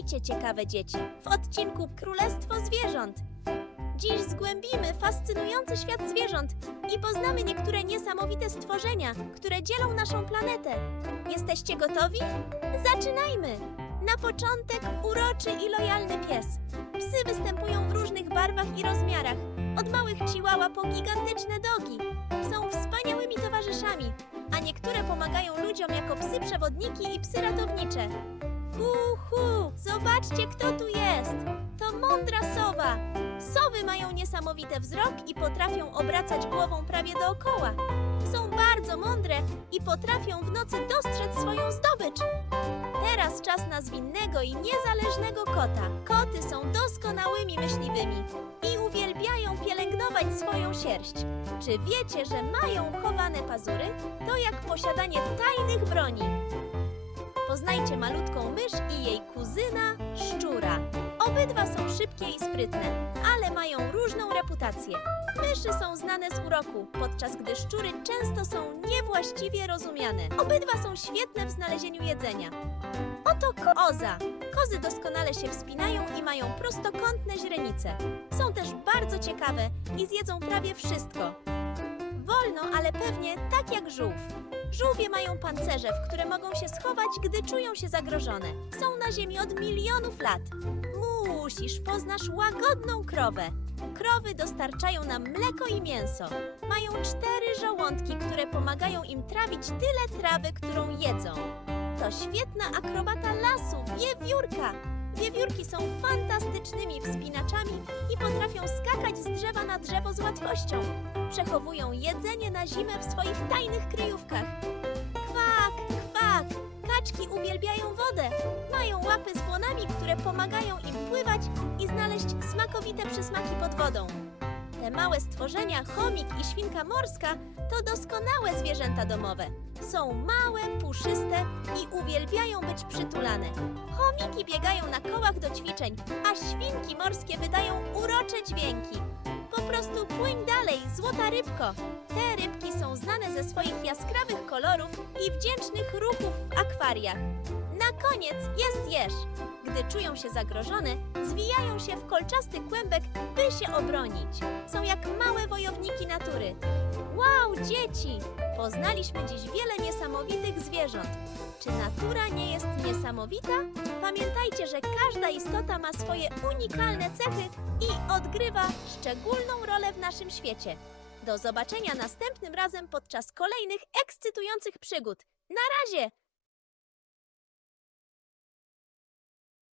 Witajcie, ciekawe dzieci, w odcinku Królestwo Zwierząt. Dziś zgłębimy fascynujący świat zwierząt i poznamy niektóre niesamowite stworzenia, które dzielą naszą planetę. Jesteście gotowi? Zaczynajmy! Na początek uroczy i lojalny pies. Psy występują w różnych barwach i rozmiarach, od małych chihuahua po gigantyczne dogi. Są wspaniałymi towarzyszami, a niektóre pomagają ludziom jako psy przewodniki i psy ratownicze. Uhu, zobaczcie kto tu jest! To mądra sowa! Sowy mają niesamowity wzrok i potrafią obracać głową prawie dookoła. Są bardzo mądre i potrafią w nocy dostrzec swoją zdobycz. Teraz czas na zwinnego i niezależnego kota. Koty są doskonałymi myśliwymi i uwielbiają pielęgnować swoją sierść. Czy wiecie, że mają chowane pazury? To jak posiadanie tajnych broni. Poznajcie malutką mysz i jej kuzyna szczura. Obydwa są szybkie i sprytne, ale mają różną reputację. Myszy są znane z uroku, podczas gdy szczury często są niewłaściwie rozumiane. Obydwa są świetne w znalezieniu jedzenia. Oto koza. Kozy doskonale się wspinają i mają prostokątne źrenice. Są też bardzo ciekawe i zjedzą prawie wszystko. Wolno, ale pewnie tak jak żółw. Żółwie mają pancerze, w które mogą się schować, gdy czują się zagrożone. Są na ziemi od milionów lat. Musisz, poznasz łagodną krowę. Krowy dostarczają nam mleko i mięso. Mają cztery żołądki, które pomagają im trawić tyle trawy, którą jedzą. To świetna akrobata lasu, wiewiórka. Wiewiórki są fantastycznymi wspinaczami i potrafią skakać z drzewa na drzewo z łatwością. Przechowują jedzenie na zimę w swoich tajnych kryjówkach. Kwak, kwak! Kaczki uwielbiają wodę. Mają łapy z błonami, które pomagają im pływać i znaleźć smakowite przysmaki pod wodą. Te małe stworzenia, chomik i świnka morska, to doskonałe zwierzęta domowe. Są małe, puszyste i uwielbiają być przytulane. Chomiki biegają na kołach do ćwiczeń, a świnki morskie wydają urocze dźwięki. Po prostu płyń dalej, złota rybko. Te rybki są znane ze swoich jaskrawych kolorów i wdzięcznych ruchów w akwariach. Na koniec jest jeż. Gdy czują się zagrożone, zwijają się w kolczasty kłębek, by się obronić. Są jak małe wojowniki natury. Wow, dzieci! Poznaliśmy dziś wiele niesamowitych zwierząt. Czy natura nie jest niesamowita? Pamiętajcie, że każda istota ma swoje unikalne cechy i odgrywa szczególną rolę w naszym świecie. Do zobaczenia następnym razem podczas kolejnych ekscytujących przygód. Na razie!